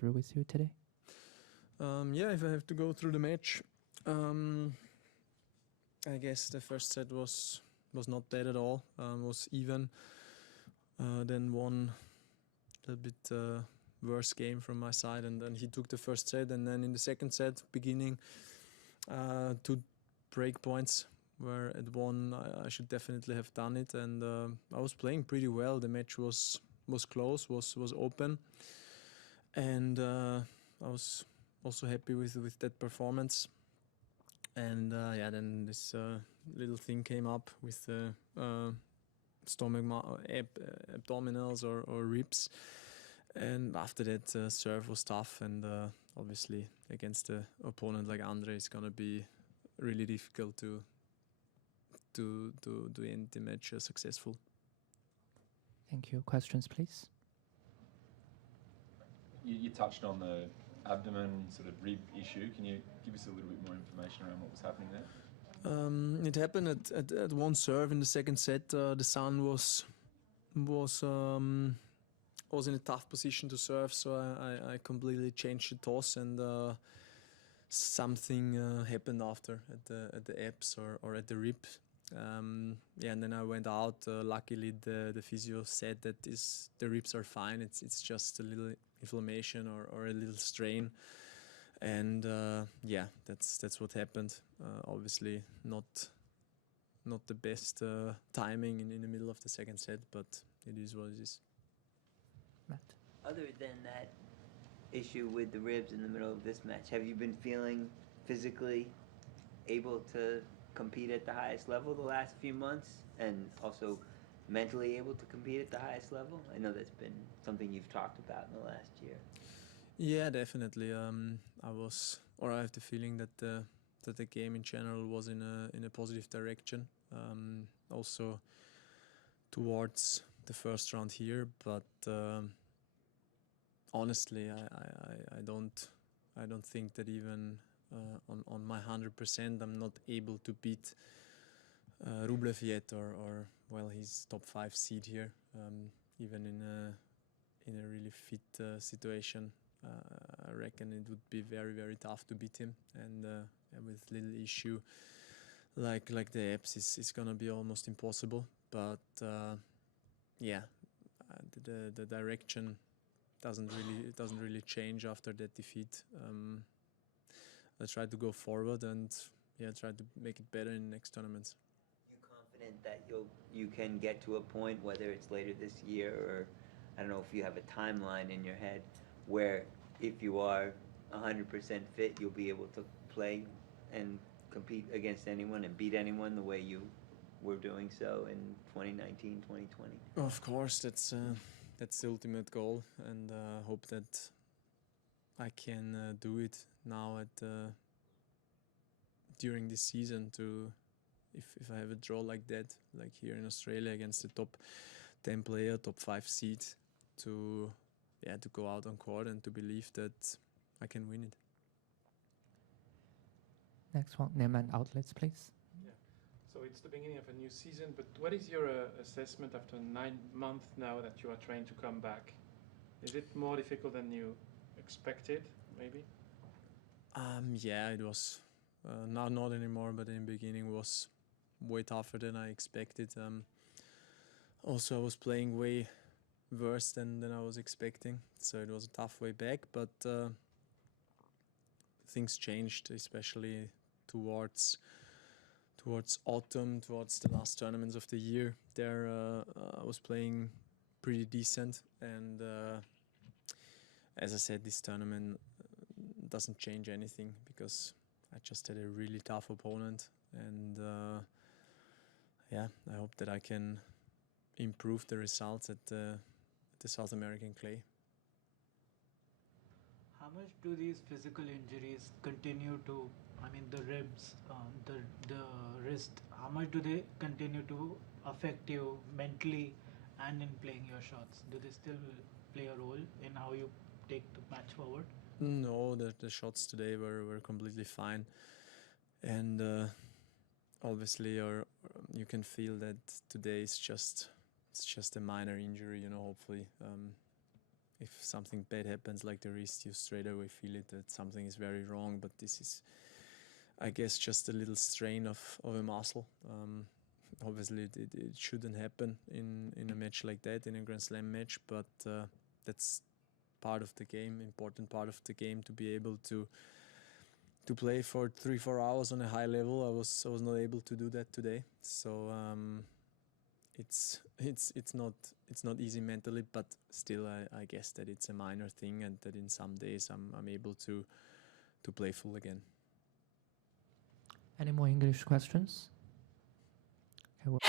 through with you today? Yeah, if I have to go through the match, I guess the first set was not bad at all. Was even. Then one little bit worse game from my side, and then he took the first set, and then in the second set, beginning, 2 break points where at one I should definitely have done it, and I was playing pretty well. The match was close, was open, and I was also happy with that performance. And yeah, then this little thing came up with the stomach, abdominals or ribs. And after that, serve was tough, and obviously against an opponent like Andre, it's gonna be really difficult to end the match successful. Thank you. Questions, please. You touched on the abdomen sort of rib issue. Can you give us a little bit more information around what was happening there? It happened at one serve in the second set. The Sun was in a tough position to serve, so I completely changed the toss, and something happened after at the abs or at the rib. Yeah, and then I went out. Luckily, the physio said that the ribs are fine. It's just a little inflammation or a little strain, and yeah, that's what happened. Obviously, not the best timing in the middle of the second set, but it is what it is. Matt. Other than that issue with the ribs in the middle of this match, have you been feeling physically able to compete at the highest level the last few months, and also mentally able to compete at the highest level? I know that's been something you've talked about in the last year. Yeah, definitely. I have the feeling that the game in general was in a positive direction. Also towards the first round here, but honestly, I don't think that even on my 100%, I'm not able to beat Rublev yet, or well, he's top 5 seed here, even in a really fit situation. I reckon it would be very, very tough to beat him, and with little issue like the abs, it's gonna be almost impossible. But yeah, the direction doesn't really change after that defeat. I try to go forward and try to make it better in next tournaments. You confident that you can get to a point, whether it's later this year or I don't know if you have a timeline in your head, where if you are 100% fit, you'll be able to play and compete against anyone and beat anyone the way you were doing so in 2019, 2020? Of course, that's the ultimate goal, and hope that I can do it now during this season. If I have a draw like that, like here in Australia against the top 10 player, top 5 seed, to go out on court and to believe that I can win it. Next one, Neman Outlets, please. Yeah. So it's the beginning of a new season, but what is your assessment after 9 months now that you are trying to come back? Is it more difficult than you expected, maybe? Yeah, it was not anymore, but in the beginning was way tougher than I expected. Also, I was playing way worse than I was expecting, so it was a tough way back. But things changed, especially towards autumn, towards the last tournaments of the year. There, I was playing pretty decent, and as I said, this tournament doesn't change anything because I just had a really tough opponent, and I hope that I can improve the results at the South American clay. How much do these physical injuries continue to, the ribs, the wrist, how much do they continue to affect you mentally and in playing your shots? Do they still play a role in how you take the match forward? No, the shots today were completely fine, and obviously you can feel that today it's just a minor injury. Hopefully if something bad happens like the wrist, you straight away feel it that something is very wrong. But this is, I guess, just a little strain of a muscle. Obviously, it shouldn't happen in a match like that, in a Grand Slam match. But that's part of the game, important part of the game, to be able to play for 3-4 hours on a high level. I was not able to do that today. So it's not easy mentally, but still I guess that it's a minor thing, and that in some days I'm able to play full again. Any more English questions? Okay,